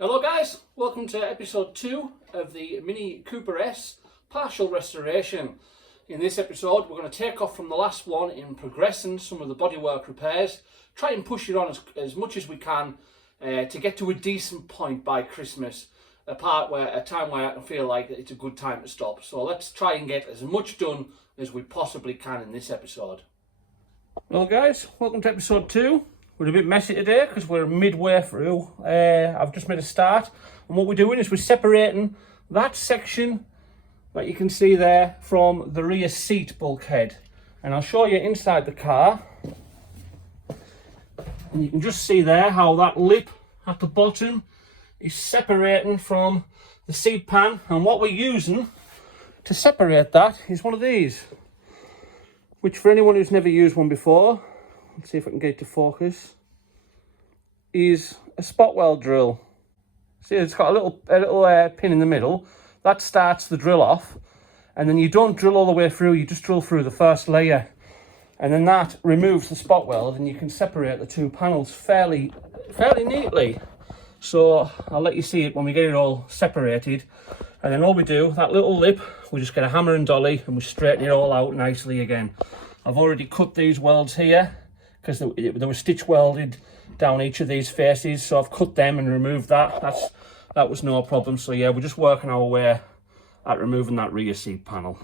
Hello guys, welcome to episode 2 of the Mini Cooper S partial restoration. In this episode we're going to take off from the last one in progressing some of the bodywork repairs, try and push it on as much as we can to get to a decent point by Christmas, a time where I can feel like it's a good time to stop. So let's try and get as much done as we possibly can in this episode. Well guys, welcome to episode 2. We're a bit messy today because we're midway through. I've just made a start, and what we're doing is we're separating that section that you can see there from the rear seat bulkhead, and I'll show you inside the car, and you can just see there how that lip at the bottom is separating from the seat pan, and what we're using to separate that is one of these, which for anyone who's never used one before, let's see if I can get it to focus, is a spot weld drill. See, it's got a little pin in the middle that starts the drill off, and then you don't drill all the way through, you just drill through the first layer, and then that removes the spot weld, and you can separate the two panels fairly neatly. So I'll let you see it when we get it all separated, and then all we do, that little lip, we just get a hammer and dolly and we straighten it all out nicely again. I've already cut these welds here because they were stitch welded down each of these faces, so I've cut them and removed that. That was no problem. So yeah, we're just working our way at removing that rear seat panel.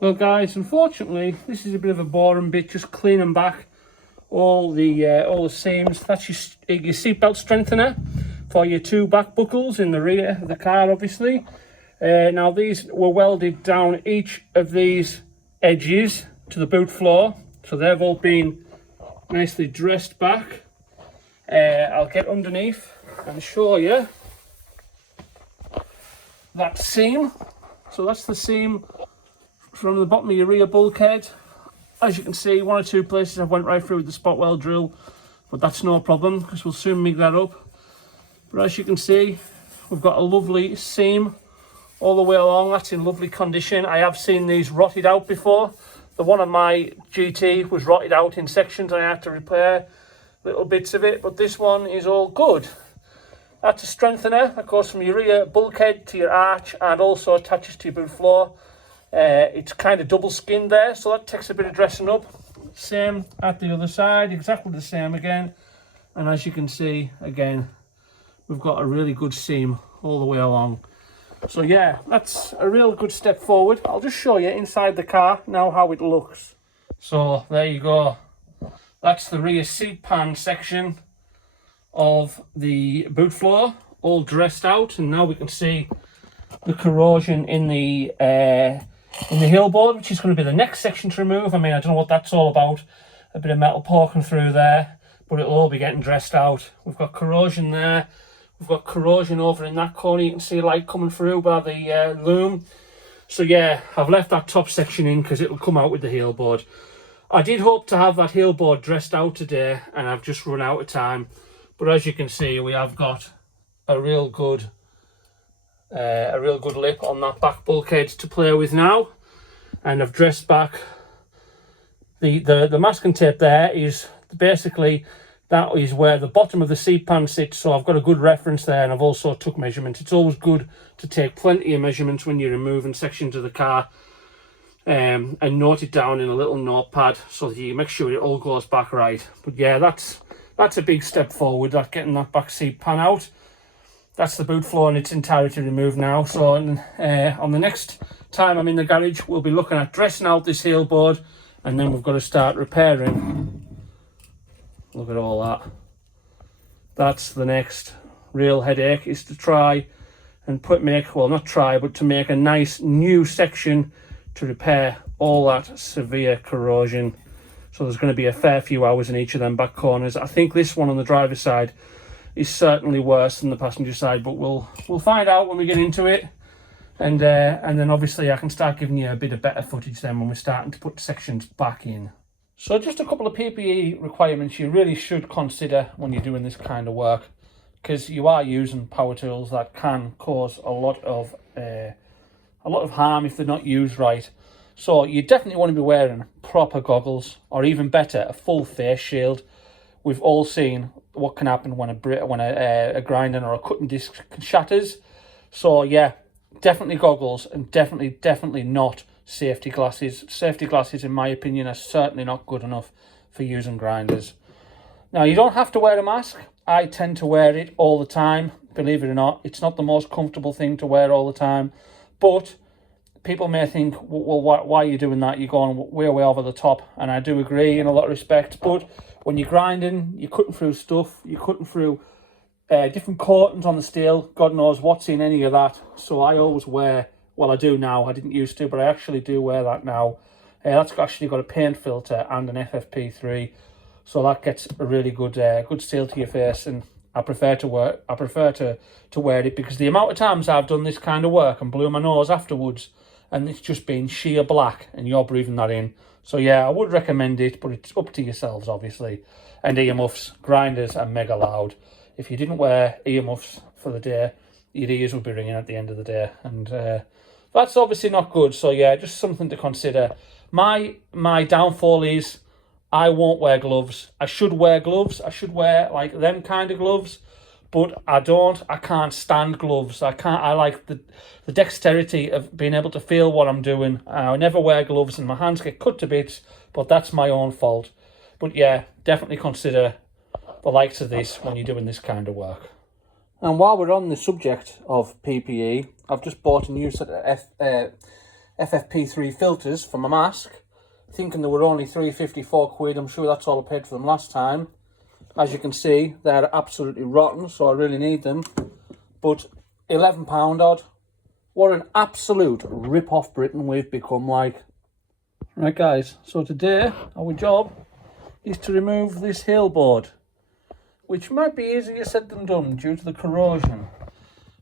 Well guys, unfortunately this is a bit of a boring bit, just cleaning back all the seams. That's your seatbelt strengthener for your two back buckles in the rear of the car, obviously. Now these were welded down each of these edges to the boot floor, so they've all been nicely dressed back. I'll get underneath and show you that seam. So that's the seam from the bottom of your rear bulkhead. As you can see, one or two places I went right through with the spot weld drill, but that's no problem because we'll soon make that up. But as you can see, we've got a lovely seam all the way along. That's in lovely condition. I have seen these rotted out before. The one on my GT was rotted out in sections and I had to repair little bits of it, but this one is all good. That's a strengthener that goes from your rear bulkhead to your arch and also attaches to your boot floor. It's kind of double skinned there, so that takes a bit of dressing up. Same at the other side, exactly the same again. And as you can see, again, we've got a really good seam all the way along. So yeah, that's a real good step forward. I'll just show you inside the car now how it looks. So there you go. That's the rear seat pan section of the boot floor, all dressed out, and now we can see the corrosion in the heelboard, which is going to be the next section to remove. I mean, I don't know what that's all about. A bit of metal poking through there, but it'll all be getting dressed out. We've got corrosion there. We've got corrosion over in that corner. You can see light coming through by the loom. So yeah, I've left that top section in because it'll come out with the heelboard. I did hope to have that heelboard dressed out today, and I've just run out of time. But as you can see, we have got a real good lip on that back bulkhead to play with now. And I've dressed back the masking tape. There is basically, that is where the bottom of the seat pan sits, so I've got a good reference there, and I've also took measurements. It's always good to take plenty of measurements when you're removing sections of the car, and note it down in a little notepad so that you make sure it all goes back right. But yeah, that's a big step forward, that getting that back seat pan out. That's the boot floor in its entirety removed now. So on the next time I'm in the garage, we'll be looking at dressing out this heelboard, and then we've got to start repairing. Look at all that. That's the next real headache, is to try and to make a nice new section to repair all that severe corrosion. So there's going to be a fair few hours in each of them back corners. I think this one on the driver's side is certainly worse than the passenger side, but we'll find out when we get into it. And then obviously I can start giving you a bit of better footage then when we're starting to put sections back in. So just a couple of PPE requirements you really should consider when you're doing this kind of work, because you are using power tools that can cause a lot of harm if they're not used right. So you definitely want to be wearing proper goggles, or even better, a full face shield, we've all seen what can happen when a grinding or a cutting disc shatters. So yeah, definitely goggles, and definitely not safety glasses. Safety glasses, in my opinion, are certainly not good enough for using grinders. Now, you don't have to wear a mask. I tend to wear it all the time. Believe it or not, it's not the most comfortable thing to wear all the time. But people may think, well, why are you doing that? You're going way over the top. And I do agree in a lot of respects. But when you're grinding, you're cutting through stuff. You're cutting through different coatings on the steel. God knows what's in any of that. So I always wear, well, I do now. I didn't used to, but I actually do wear that now. That's actually got a paint filter and an FFP3. So that gets a really good seal to your face, and I prefer to wear it, because the amount of times I've done this kind of work and blew my nose afterwards, and it's just been sheer black, and you're breathing that in. So yeah, I would recommend it, but it's up to yourselves, obviously. And earmuffs, grinders are mega loud. If you didn't wear earmuffs for the day, your ears would be ringing at the end of the day, and that's obviously not good. So yeah, just something to consider. My downfall is, I won't wear gloves. I should wear gloves. I should wear like them kind of gloves, but I don't. I can't stand gloves. I like the dexterity of being able to feel what I'm doing. I never wear gloves and my hands get cut to bits, but that's my own fault. But yeah, definitely consider the likes of this when you're doing this kind of work. And while we're on the subject of PPE, I've just bought a new set of FFP3 filters for my mask, thinking they were only £3.54. I'm sure that's all I paid for them last time. As you can see, they're absolutely rotten, so I really need them. But £11 odd. What an absolute rip-off Britain we've become like. Right guys, so today our job is to remove this heelboard, which might be easier said than done due to the corrosion.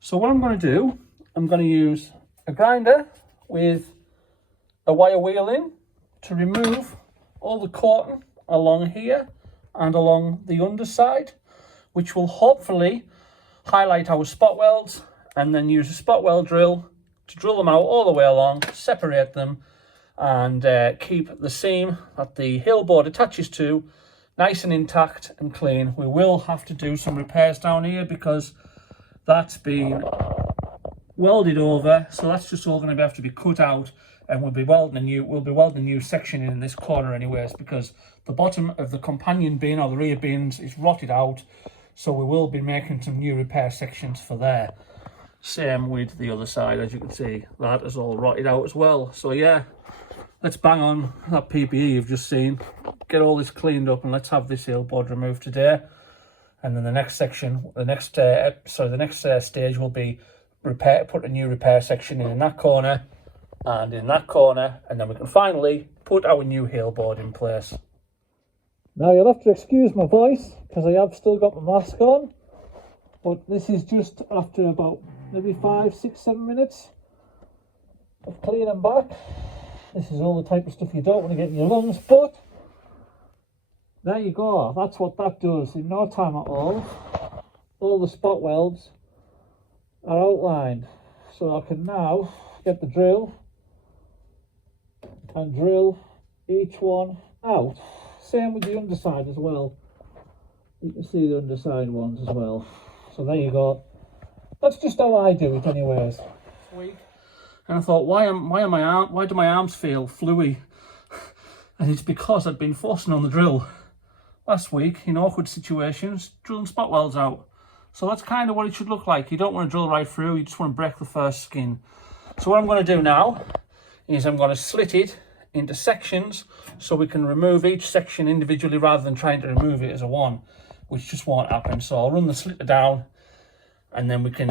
So what I'm going to do, I'm going to use a grinder with a wire wheel in to remove all the coating along here and along the underside, which will hopefully highlight our spot welds, and then use a spot weld drill to drill them out all the way along, separate them, and keep the seam that the heelboard attaches to nice and intact and clean. We will have to do some repairs down here because that's been welded over, so that's just all going to have to be cut out, and we'll be welding a new section in this corner anyways, because the bottom of the companion bin or the rear bins is rotted out, so we will be making some new repair sections for there. Same with the other side, as you can see, that is all rotted out as well. So yeah, let's bang on that PPE you've just seen, get all this cleaned up, and let's have this heelboard removed today. And then the next section, the next stage will be put a new repair section in that corner and in that corner, and then we can finally put our new heelboard in place. Now you'll have to excuse my voice because I have still got my mask on, but this is just after about maybe 5, 6, 7 minutes of cleaning back. This is all the type of stuff you don't want to get in your lungs, but there you go. That's what that does in no time at all. All the spot welds are outlined, so I can now get the drill and drill each one out. Same with the underside as well. You can see the underside ones as well. So there you go. That's just how I do it anyways. And I thought, why do my arms feel fluey? And it's because I've been forcing on the drill last week in awkward situations, drilling spot welds out. So that's kind of what it should look like. You don't want to drill right through, you just want to break the first skin. So what I'm going to do now is I'm going to slit it into sections so we can remove each section individually rather than trying to remove it as a one, which just won't happen. So I'll run the slitter down, and then we can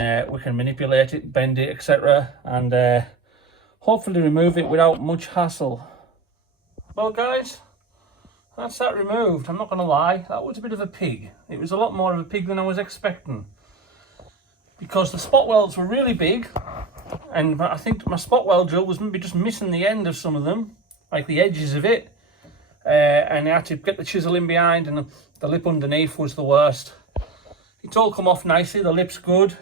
manipulate it, bend it, etc., and hopefully remove it without much hassle. Well guys, that's that removed. I'm not going to lie, that was a bit of a pig. It was a lot more of a pig than I was expecting, because the spot welds were really big, and I think my spot weld drill was maybe just missing the end of some of them, like the edges of it, and I had to get the chisel in behind, and the lip underneath was the worst. It's all come off nicely, the lip's good.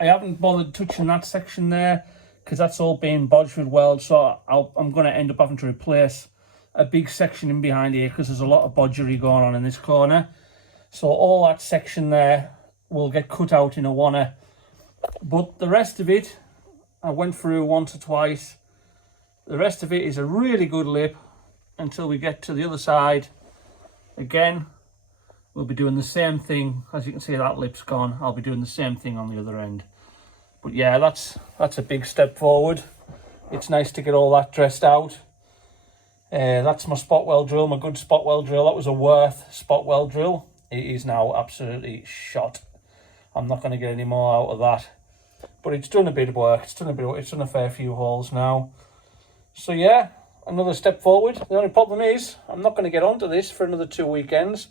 I haven't bothered touching that section there because that's all being bodged with weld, so I'm going to end up having to replace a big section in behind here because there's a lot of bodgery going on in this corner. So all that section there will get cut out in a wanna. But the rest of it, I went through once or twice. The rest of it is a really good lip until we get to the other side. Again, we'll be doing the same thing. As you can see, that lip's gone. I'll be doing the same thing on the other end. But yeah, that's a big step forward. It's nice to get all that dressed out. That's my spot weld drill, my good spot weld drill. That was a Worth spot weld drill. It is now absolutely shot. I'm not going to get any more out of that. But it's done a bit of work. It's done a fair few holes now. So yeah, another step forward. The only problem is I'm not going to get onto this for another 2 weekends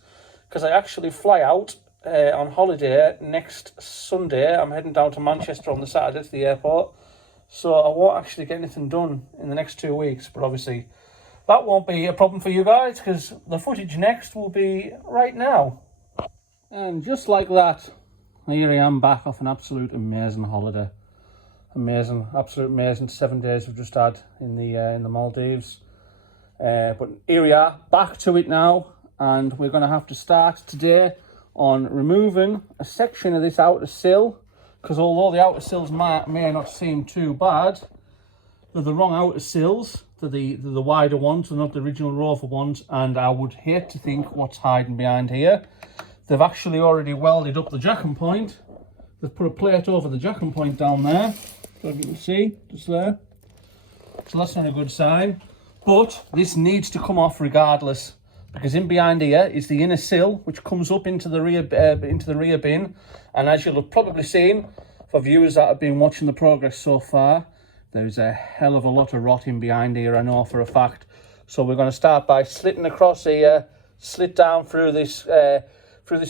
because I actually fly out on holiday next Sunday. I'm heading down to Manchester on the Saturday to the airport. So I won't actually get anything done in the next 2 weeks. But obviously that won't be a problem for you guys because the footage next will be right now. And just like that, here I am back off an absolute amazing holiday. Amazing, absolute amazing 7 days we've just had in the Maldives. But here we are, back to it now, and we're going to have to start today on removing a section of this outer sill, because although the outer sills may not seem too bad, they're the wrong outer sills. They're the wider ones, they're not the original Rover ones, and I would hate to think what's hiding behind here. They've actually already welded up the jacking point. They've put a plate over the jacking point down there. So you can see, just there. So that's not a good sign. But this needs to come off regardless, because in behind here is the inner sill, which comes up into the rear bin. And as you'll have probably seen, for viewers that have been watching the progress so far, there's a hell of a lot of rot in behind here, I know for a fact. So we're going to start by slitting across here, slit down through this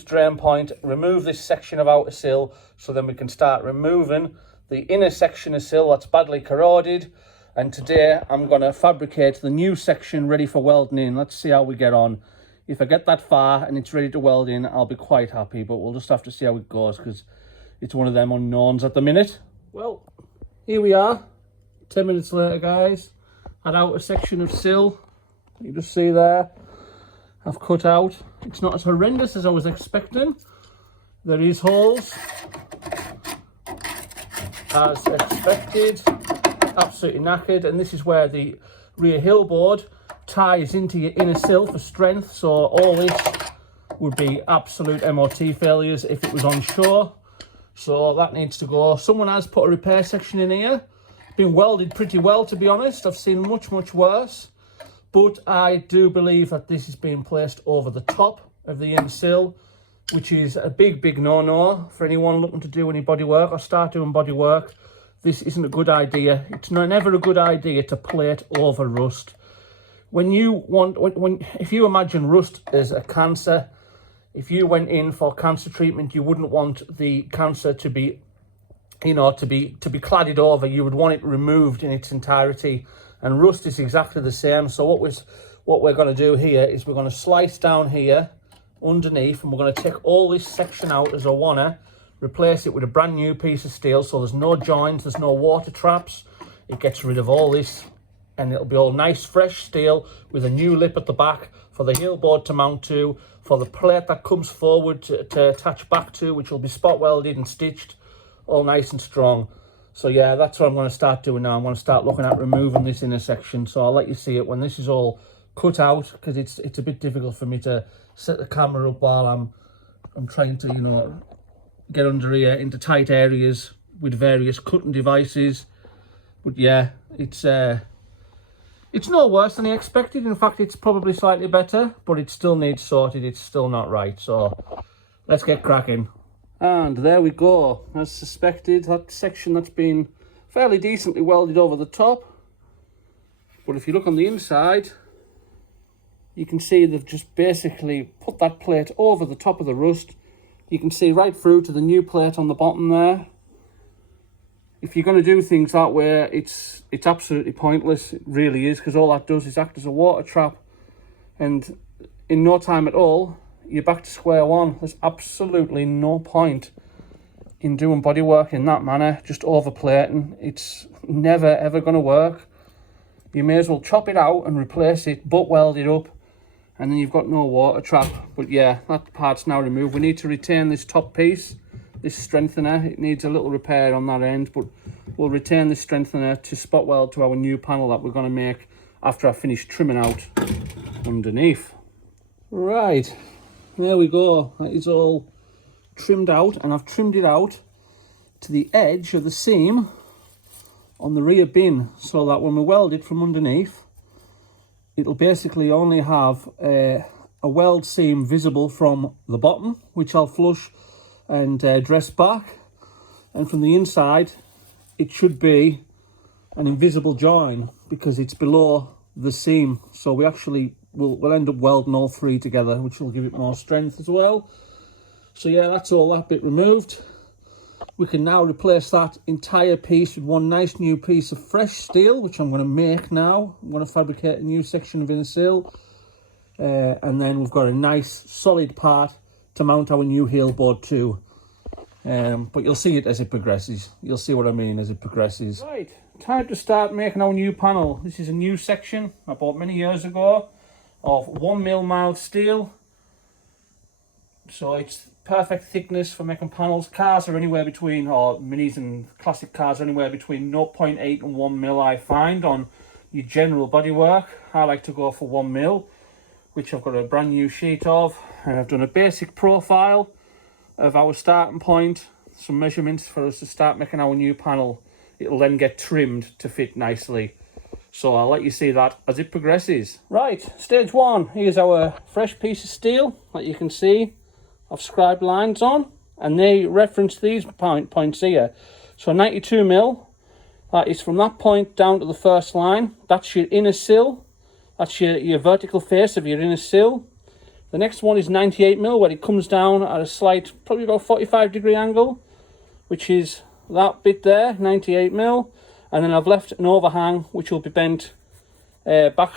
drain point, remove this section of outer sill, so then we can start removing the inner section of sill that's badly corroded. And today I'm going to fabricate the new section ready for welding in. Let's see how we get on. If I get that far and it's ready to weld in, I'll be quite happy, but we'll just have to see how it goes because it's one of them unknowns at the minute. Well, here we are, 10 minutes later, guys. That outer section of sill, you just see there, I've cut out. It's not as horrendous as I was expecting. There is holes, as expected, absolutely knackered, and this is where the rear heel board ties into your inner sill for strength, so all this would be absolute MOT failures if it was on shore. So that needs to go. Someone has put a repair section in here. Been welded pretty well, to be honest. I've seen much worse. But I do believe that this is being placed over the top of the inner sill, which is a big no-no for anyone looking to do any body work or start doing body work. This isn't a good idea. It's never a good idea to plate over rust. If you imagine rust as a cancer, if you went in for cancer treatment, you wouldn't want the cancer to be, to be cladded over. You would want it removed in its entirety. And rust is exactly the same. So what we're going to do here is we're going to slice down here underneath, and we're going to take all this section out as a wanna, replace it with a brand new piece of steel, so there's no joints, there's no water traps. It gets rid of all this, and it'll be all nice fresh steel with a new lip at the back for the heel board to mount to, for the plate that comes forward to attach back to, which will be spot welded and stitched, all nice and strong. So yeah, that's what I'm going to start doing now. I'm going to start looking at removing this inner section. So I'll let you see it when this is all cut out, because it's a bit difficult for me to set the camera up while I'm trying to, get under here into tight areas with various cutting devices. But yeah, it's no worse than I expected. In fact, it's probably slightly better, but it still needs sorted. It's still not right. So let's get cracking. And there we go. As suspected, that section that's been fairly decently welded over the top. But if you look on the inside, you can see they've just basically put that plate over the top of the rust. You can see right through to the new plate on the bottom there. If you're going to do things that way, it's absolutely pointless. It really is, because all that does is act as a water trap. And in no time at all, you're back to square one. There's absolutely no point in doing bodywork in that manner, just overplating. It's never ever going to work. You may as well chop it out and replace it, butt weld it up, and then you've got no water trap. But yeah, that part's now removed. We need to retain this top piece, this strengthener. It needs a little repair on that end, but we'll retain this strengthener to spot weld to our new panel that we're going to make after I finish trimming out underneath. Right, there we go. That is all trimmed out, and I've trimmed it out to the edge of the seam on the rear bin, so that when we weld it from underneath, it'll basically only have a weld seam visible from the bottom, which I'll flush and dress back, and from the inside it should be an invisible join because it's below the seam. So we actually we'll end up welding all three together, which will give it more strength as well. So yeah, that's all that bit removed. We can now replace that entire piece with one nice new piece of fresh steel, which I'm going to make now. I'm going to fabricate a new section of inner sill, and then we've got a nice solid part to mount our new heel board to. But you'll see it as it progresses. You'll see what I mean as it progresses. Right, time to start making our new panel. This is a new section I bought many years ago of 1mm mild steel. So it's perfect thickness for making panels. Cars are anywhere between, or minis and classic cars are anywhere between 0.8 and 1mm I find on your general bodywork. I like to go for 1mm, which I've got a brand new sheet of, and I've done a basic profile of our starting point, some measurements for us to start making our new panel. It'll then get trimmed to fit nicely. So I'll let you see that as it progresses. Right, stage one. Here's our fresh piece of steel that you can see I've scribed lines on, and they reference these points here. So 92mm, that is from that point down to the first line. That's your inner sill. That's your vertical face of your inner sill. The next one is 98mm, where it comes down at a slight, probably about 45-degree angle, which is that bit there, 98mm. And then I've left an overhang, which will be bent back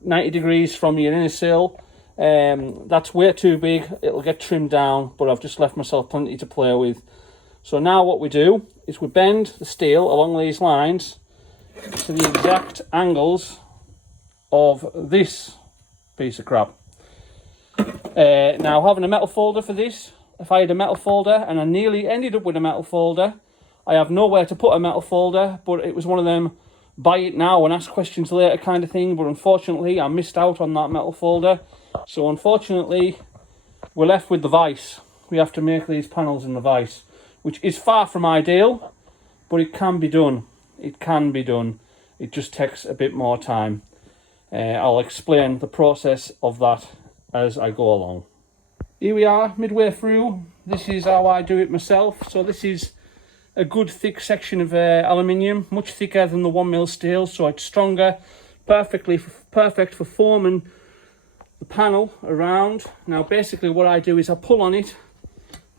90 degrees from your inner sill. That's way too big, it'll get trimmed down, but I've just left myself plenty to play with. So now what we do is we bend the steel along these lines to the exact angles of this piece of crap. Now, having a metal folder for this, if I had a metal folder, and I nearly ended up with a metal folder, I have nowhere to put a metal folder, but it was one of them buy it now and ask questions later kind of thing. But unfortunately I missed out on that metal folder, so unfortunately we're left with the vise. We have to make these panels in the vise, which is far from ideal, but it can be done. It can be done. It just takes a bit more time. I'll explain the process of that as I go along. Here we are midway through. This is how I do it myself. So this is a good thick section of aluminium, much thicker than the 1mm steel, so it's stronger, perfect for forming the panel around. Now basically what I do is I pull on it,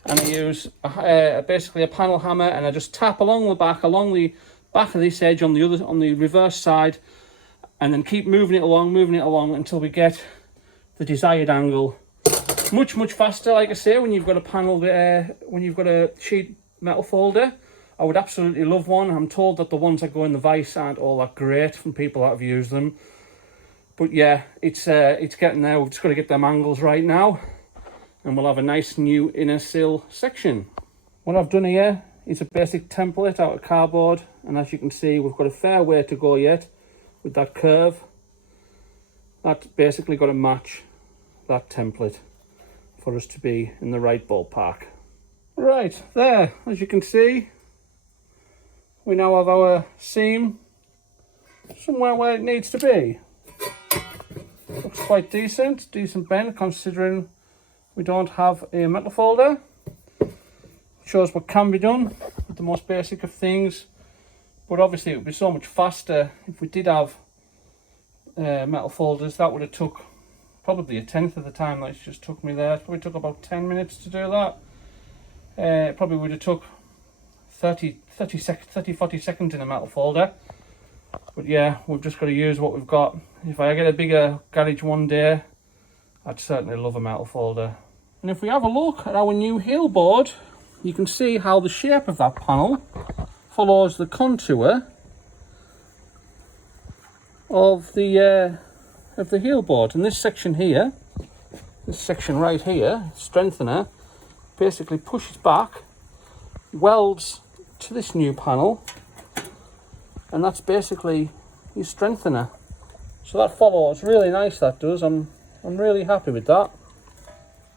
and I use basically a panel hammer, and I just tap along the back of this edge on the reverse side, and then keep moving it along until we get the desired angle. Much faster, like I say, when you've got a panel when you've got a sheet metal folder. I would absolutely love one. I'm told that the ones that go in the vise aren't all that great from people that have used them. But yeah, it's getting there. We've just got to get them angles right now, and we'll have a nice new inner sill section. What I've done here is a basic template out of cardboard, and as you can see, we've got a fair way to go yet with that curve. That's basically got to match that template for us to be in the right ballpark. Right, there, as you can see, we now have our seam somewhere where it needs to be. Looks quite decent bend considering we don't have a metal folder. Shows what can be done with the most basic of things, but obviously it would be so much faster if we did have metal folders. That would have took probably a tenth of the time that it's just took me there. It probably took about 10 minutes to do that. It probably would have took 30, 40 seconds in a metal folder. But yeah, we've just got to use what we've got. If I get a bigger garage one day, I'd certainly love a metal folder. And if we have a look at our new heel board, you can see how the shape of that panel follows the contour of the heel board. And this section here this section right here, strengthener, basically pushes back, welds to this new panel, and that's basically your strengthener. So that follows really nice, that does. I'm really happy with that.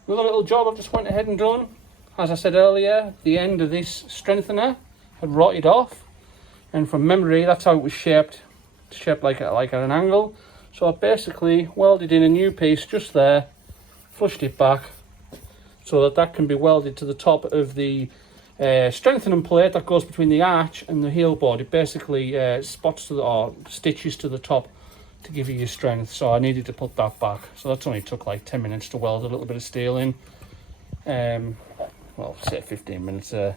Another little job I've just went ahead and done. As I said earlier, the end of this strengthener had rotted off, and from memory that's how it was shaped like at an angle. So I basically welded in a new piece just there, flushed it back so that can be welded to the top of the strengthening plate that goes between the arch and the heel board. It basically spots to the, or stitches to the top to give you your strength. So I needed to put that back. So that's only took like 10 minutes to weld a little bit of steel in. Well, say 15 minutes there.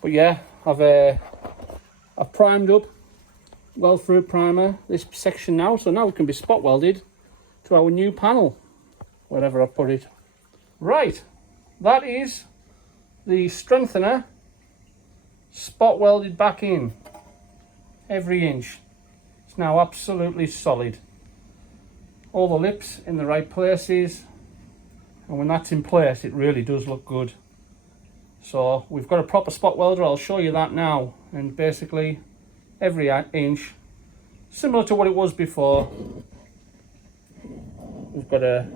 But yeah, I've primed up, weld through primer this section now, so now it can be spot welded to our new panel, wherever I put it. Right, that is the strengthener spot welded back in, every inch. It's now absolutely solid. All the lips in the right places, and when that's in place it really does look good. So we've got a proper spot welder, I'll show you that now, and basically every inch, similar to what it was before, we've got a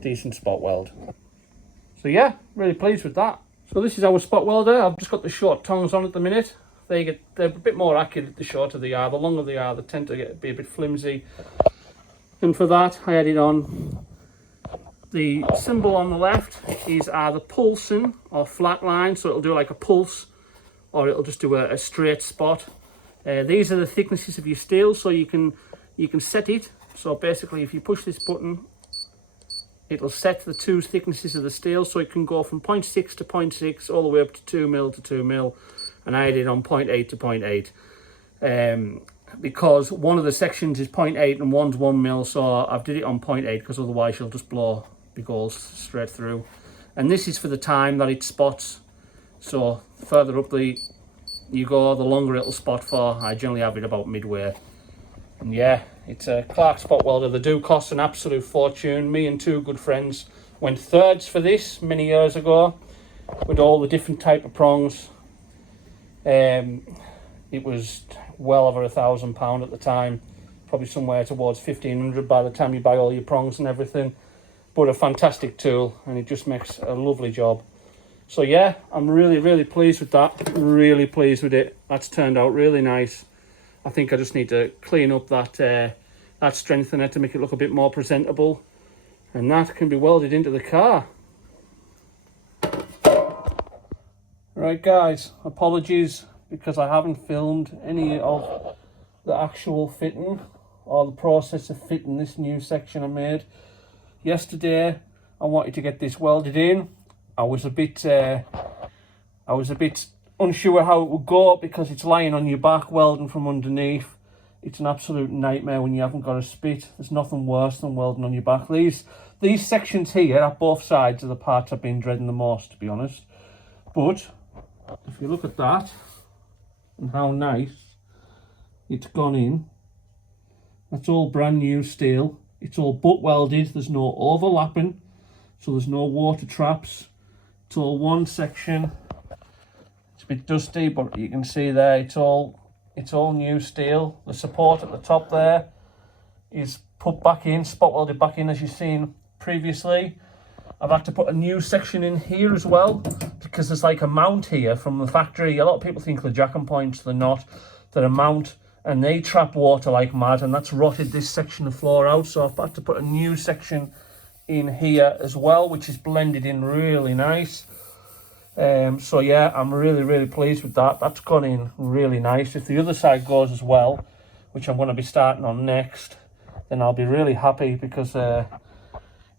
decent spot weld. So yeah, really pleased with that. So this is our spot welder. I've just got the short tongs on at the minute. They're a bit more accurate the shorter they are. The longer they are, they tend to be a bit flimsy. And for that, I added on the symbol on the left is either pulsing or flat line, so it'll do like a pulse, or it'll just do a straight spot. These are the thicknesses of your steel, so you can set it. So basically, if you push this button, it'll set the two thicknesses of the steel, so it can go from 0.6 to 0.6 all the way up to 2 mil to 2 mil, and I did on 0.8 to 0.8. Because one of the sections is 0.8 and one's 1 mil, so I've did it on 0.8 because otherwise you'll just blow the goals straight through. And this is for the time that it spots, so further up you go, the longer it'll spot for. I generally have it about midway. And yeah, it's a Clark spot welder. They do cost an absolute fortune. Me and two good friends went thirds for this many years ago with all the different type of prongs. It was well over £1,000 at the time, probably somewhere towards 1,500 by the time you buy all your prongs and everything. But a fantastic tool, and it just makes a lovely job. So yeah, I'm really pleased with that. Really pleased with it. That's turned out really nice. I think I just need to clean up that strengthener to make it look a bit more presentable, and that can be welded into the car. Right guys, apologies because I haven't filmed any of the actual fitting or the process of fitting this new section I made. Yesterday I wanted to get this welded in. I was a bit unsure how it would go because it's lying on your back welding from underneath. It's an absolute nightmare when you haven't got a spit. There's nothing worse than welding on your back. These sections here at both sides are the parts I've been dreading the most, to be honest. But if you look at that and how nice it's gone in, that's all brand new steel. It's all butt welded. There's no overlapping, so there's no water traps. It's all one section. It's a bit dusty, but you can see there it's all new steel. The support at the top there is put back in, spot welded back in, as you've seen previously. I've had to put a new section in here as well because there's like a mount here from the factory. A lot of people think they're jack and points. They're not. They're a mount, and they trap water like mad, and that's rotted this section of floor out. So I've had to put a new section in here as well, which is blended in really nice. So yeah, I'm really pleased with that. That's gone in really nice. If the other side goes as well, which I'm going to be starting on next, then I'll be really happy because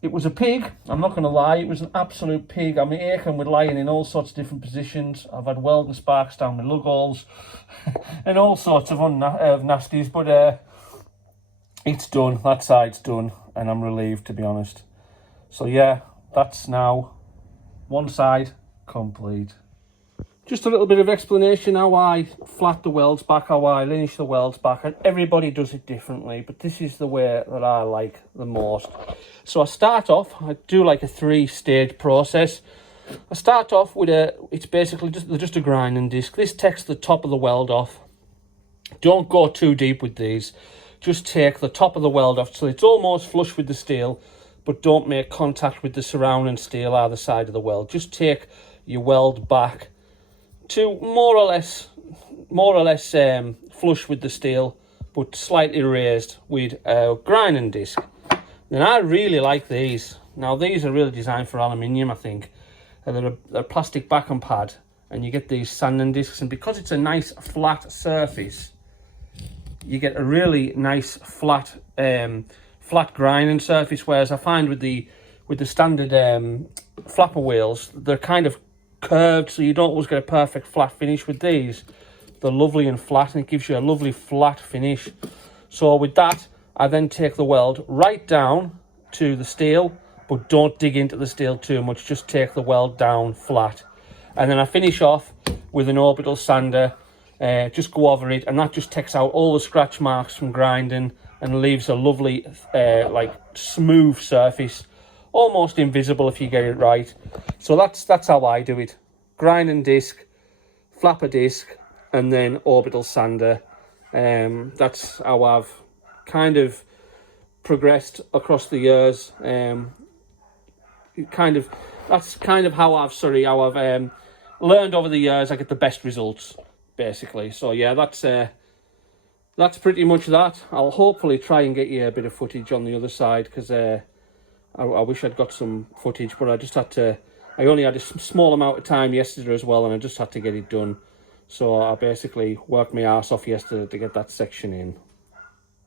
it was a pig. I'm not going to lie, it was an absolute pig. I'm aching with lying in all sorts of different positions. I've had welding sparks down my lug holes and all sorts of nasties, but it's done. That side's done, and I'm relieved, to be honest. So yeah, that's now one side complete. Just a little bit of explanation how I flat the welds back, how I linish the welds back, and everybody does it differently, but this is the way that I like the most. So I start off, I do like a 3-stage process. I start off with it's basically just a grinding disc. This takes the top of the weld off. Don't go too deep with these. Just take the top of the weld off so it's almost flush with the steel, but don't make contact with the surrounding steel either side of the weld. Just take your weld back to more or less flush with the steel, but slightly raised with a grinding disc. Then I really like these. Now these are really designed for aluminium, I think. They're a plastic backing pad, and you get these sanding discs, and because it's a nice flat surface, you get a really nice flat grinding surface. Whereas I find with the standard flapper wheels, they're kind of curved, so you don't always get a perfect flat finish. With these, they're lovely and flat, and it gives you a lovely flat finish. So with that, I then take the weld right down to the steel, but don't dig into the steel too much. Just take the weld down flat, and then I finish off with an orbital sander. Just go over it, and that just takes out all the scratch marks from grinding and leaves a lovely like smooth surface, almost invisible if you get it right. So that's how I do it: grinding disc, flapper disc, and then orbital sander. That's how I've kind of progressed across the years. That's kind of how I've learned over the years. I get the best results, basically. So yeah, that's pretty much that. I'll hopefully try and get you a bit of footage on the other side, because I wish I'd got some footage, but I only had a small amount of time yesterday as well, and I just had to get it done. So I basically worked my arse off yesterday to get that section in.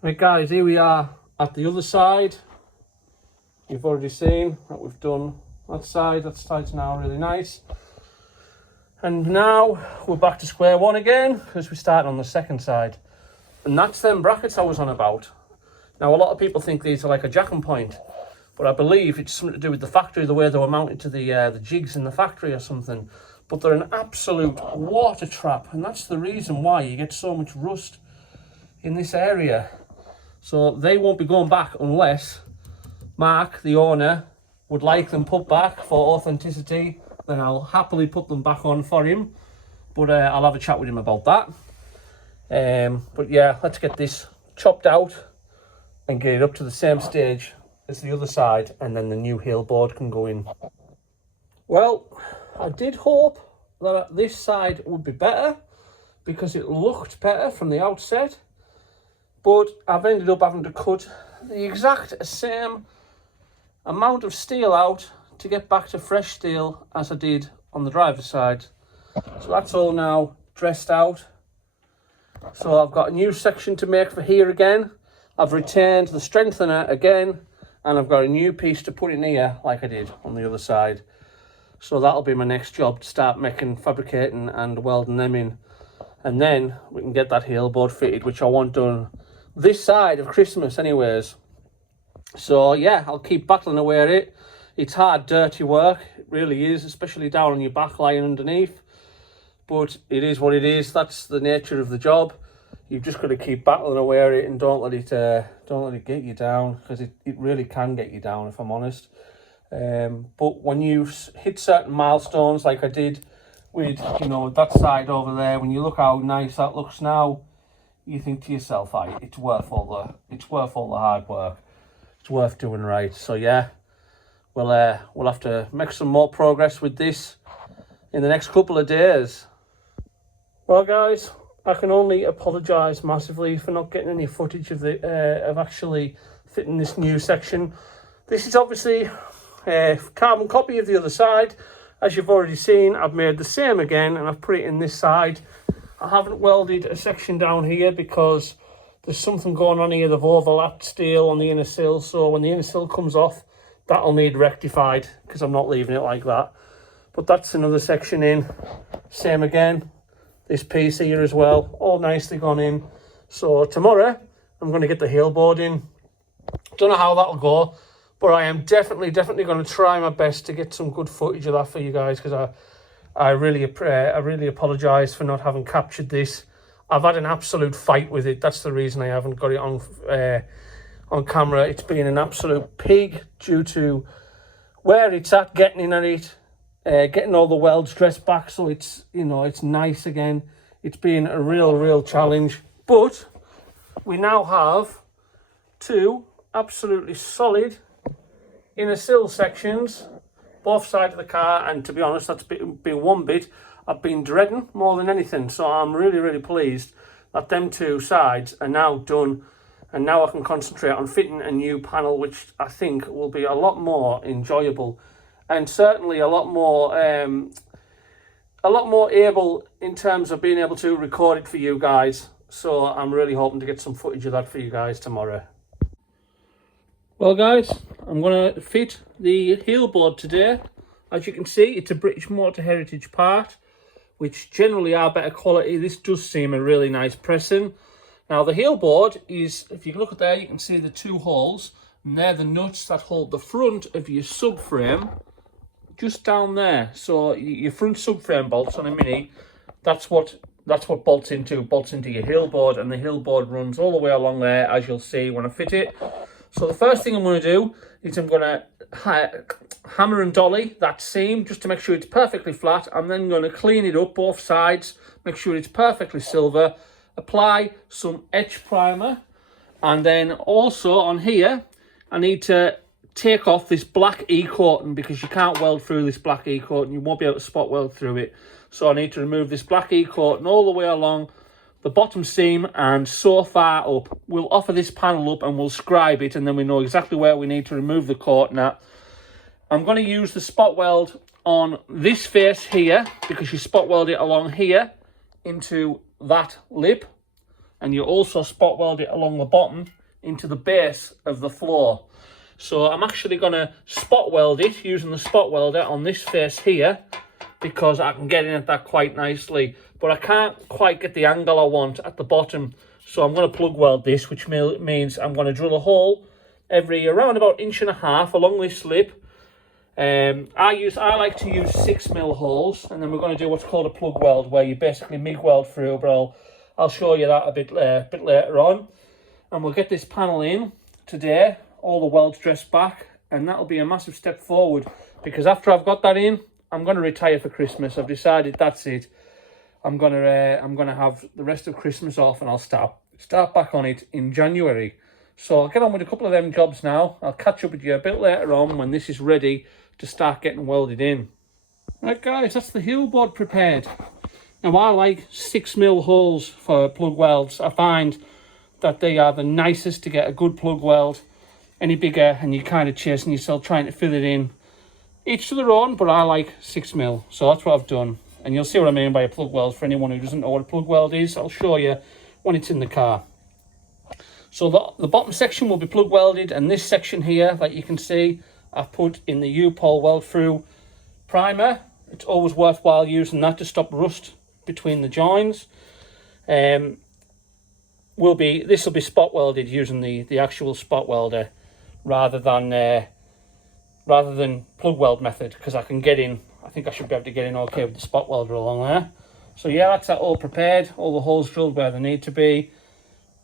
Right guys, here we are at the other side. You've already seen that we've done that side. That side's now really nice. And now we're back to square one again, because we started on the second side. And that's them brackets I was on about. Now a lot of people think these are like a jack and point, but I believe it's something to do with the factory, the way they were mounted to the jigs in the factory or something. But they're an absolute water trap, and that's the reason why you get so much rust in this area. So they won't be going back unless Mark, the owner, would like them put back for authenticity. Then I'll happily put them back on for him, but I'll have a chat with him about that. But yeah, let's get this chopped out and get it up to the same stage as the other side, and then the new heel board can go in. Well, I did hope that this side would be better, because it looked better from the outset, but I've ended up having to cut the exact same amount of steel out to get back to fresh steel as I did on the driver's side. So that's all now dressed out. So I've got a new section to make for here again. I've retained the strengthener again, and I've got a new piece to put in here like I did on the other side. So that'll be my next job, to start making, fabricating and welding them in. And then we can get that heel board fitted, which I want done this side of Christmas anyways. So yeah, I'll keep battling away at it. It's hard, dirty work. It really is, especially down on your back lying underneath. But it is what it is. That's the nature of the job. You've just got to keep battling away at it, and don't let it get you down, because it really can get you down, if I'm honest. But when you hit certain milestones, like I did with, you know, that side over there, when you look how nice that looks now, you think to yourself, it's worth all the hard work. It's worth doing right. So yeah, we'll have to make some more progress with this in the next couple of days. Well guys, I can only apologise massively for not getting any footage of actually fitting this new section. This is obviously a carbon copy of the other side. As you've already seen, I've made the same again, and I've put it in this side. I haven't welded a section down here because there's something going on here. They've overlapped steel on the inner sill, so when the inner sill comes off, that'll need rectified, because I'm not leaving it like that. But that's another section in. Same again. This piece here as well, all nicely gone in. So tomorrow, I'm going to get the heel board in. Don't know how that'll go, but I am definitely going to try my best to get some good footage of that for you guys, because I really apologise for not having captured this. I've had an absolute fight with it. That's the reason I haven't got it on camera. It's been an absolute pig due to where it's at, getting in on it, getting all the welds dressed back so it's, you know, it's nice again. It's been a real challenge, but we now have two absolutely solid inner sill sections, both sides of the car, and to be honest, that's been one bit I've been dreading more than anything. So I'm really pleased that them two sides are now done, and now I can concentrate on fitting a new panel, which I think will be a lot more enjoyable, and certainly a lot more able in terms of being able to record it for you guys. So I'm really hoping to get some footage of that for you guys tomorrow. Well guys, I'm going to fit the heel board today. As you can see, it's a British Motor Heritage part, which generally are better quality. This does seem a really nice pressing. Now the heel board is, if you look at there, you can see the two holes, and they're the nuts that hold the front of your subframe just down there. So your front subframe bolts on a Mini, that's what bolts into your heel board, and the heel board runs all the way along there, as you'll see when I fit it. So the first thing I'm going to do is I'm going to hammer and dolly that seam just to make sure it's perfectly flat. I'm then going to clean it up both sides, make sure it's perfectly silver, apply some etch primer, and then also on here I need to take off this black E-coating, because you can't weld through this black E-coating, you won't be able to spot weld through it. So I need to remove this black E-coating all the way along the bottom seam and so far up. We'll offer this panel up and we'll scribe it, and then we know exactly where we need to remove the coating at. I'm going to use the spot weld on this face here, because you spot weld it along here into that lip, and you also spot weld it along the bottom into the base of the floor. So I'm actually going to spot weld it using the spot welder on this face here, because I can get in at that quite nicely, but I can't quite get the angle I want at the bottom. So I'm going to plug weld this, which means I'm going to drill a hole around about 1.5 inches along this lip. I like to use 6mm holes, and then we're going to do what's called a plug weld, where you basically MIG weld through, but I'll show you that a bit later on. And we'll get this panel in today, all the welds dressed back, and that'll be a massive step forward, because after I've got that in, I'm going to retire for Christmas. I've decided that's it. I'm going to have the rest of Christmas off, and I'll start back on it in January. So I'll get on with a couple of them jobs now. I'll catch up with you a bit later on when this is ready to start getting welded in. Right guys, that's the heel board prepared. Now I like 6mm holes for plug welds. I find that they are the nicest to get a good plug weld. Any bigger and you're kind of chasing yourself trying to fill it in. Each to their own, but I like 6mm, so that's what I've done. And you'll see what I mean by a plug weld for anyone who doesn't know what a plug weld is. I'll show you when it's in the car. So the bottom section will be plug welded, and this section here that you can see, I've put in the U-Pole weld through primer. It's always worthwhile using that to stop rust between the joins. This will be spot welded using the actual spot welder rather than plug weld method, because I can get in. I think I should be able to get in okay with the spot welder along there. So yeah, that's that all prepared. All the holes drilled where they need to be.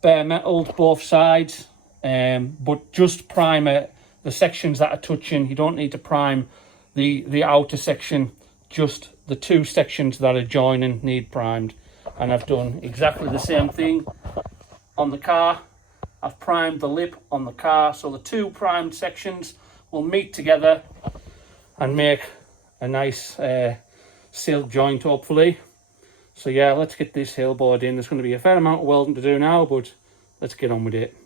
Bare metaled both sides, but just primer the sections that are touching. You don't need to prime the outer section. Just the two sections that are joining need primed. And I've done exactly the same thing on the car. I've primed the lip on the car, so the two primed sections will meet together and make a nice silk joint, hopefully. So yeah, let's get this heel board in. There's going to be a fair amount of welding to do now, but let's get on with it.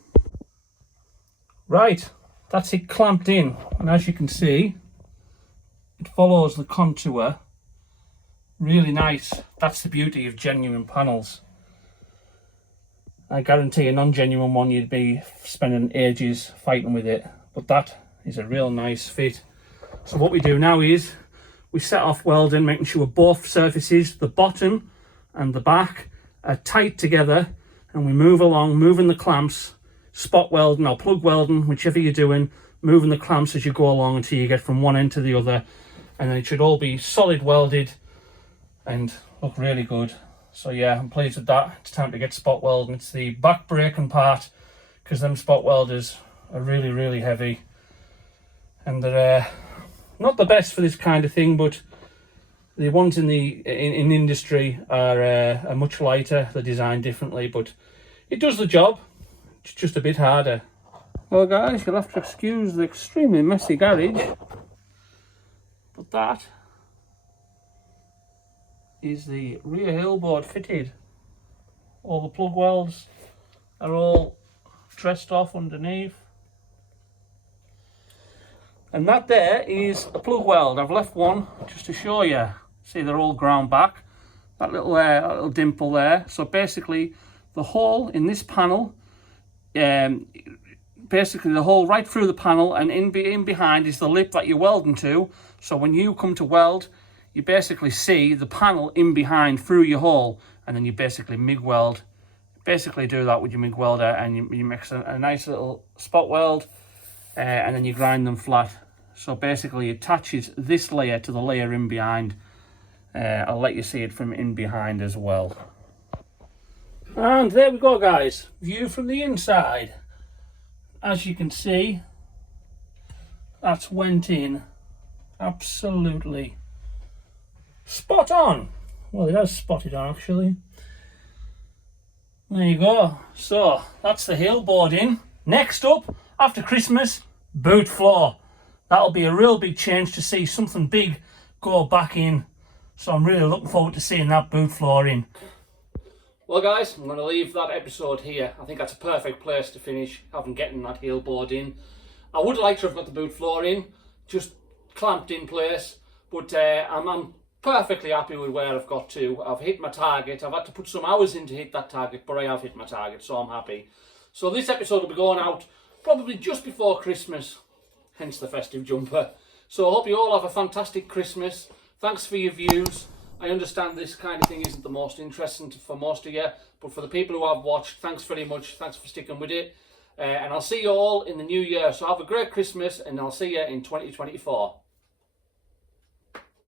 Right, that's it clamped in, and as you can see, it follows the contour really nice. That's the beauty of genuine panels. I guarantee a non-genuine one you'd be spending ages fighting with it, but that is a real nice fit. So what we do now is we set off welding, making sure both surfaces, the bottom and the back, are tight together, and we move along, moving the clamps, spot welding or plug welding, whichever you're doing, moving the clamps as you go along until you get from one end to the other, and then it should all be solid welded and look really good. So yeah, I'm pleased with that. It's time to get spot welding. It's the back breaking part, because them spot welders are really, really heavy, and they're not the best for this kind of thing, but the ones in industry are much lighter. They're designed differently, but it does the job. It's just a bit harder. Well guys, you'll have to excuse the extremely messy garage, but that is the rear heelboard fitted. All the plug welds are all dressed off underneath. And that there is a plug weld. I've left one just to show you. See, they're all ground back. That little dimple there. So basically, the hole in this panel, basically the hole right through the panel, and in behind is the lip that you're welding to. So when you come to weld, you basically see the panel in behind through your hole, and then you basically MIG weld. Basically do that with your MIG welder, and you mix a nice little spot weld, and then you grind them flat. So basically it attaches this layer to the layer in behind. I'll let you see it from in behind as well. And there we go guys, view from the inside. As you can see, that's went in absolutely spot on. Well, it has spotted on actually. There you go. So that's the heelboard in. Next up, after Christmas, boot floor. That'll be a real big change to see something big go back in. So I'm really looking forward to seeing that boot floor in. Well guys, I'm going to leave that episode here. I think that's a perfect place to finish, having getting that heelboard in. I would like to have got the boot floor in, just clamped in place, but I'm perfectly happy with where I've got to. I've hit my target. I've had to put some hours in to hit that target, but I have hit my target, so I'm happy. So this episode will be going out probably just before Christmas, hence the festive jumper. So I hope you all have a fantastic Christmas. Thanks for your views. I understand this kind of thing isn't the most interesting for most of you, but for the people who have watched, thanks very much. Thanks for sticking with it. And I'll see you all in the new year. So have a great Christmas, and I'll see you in 2024.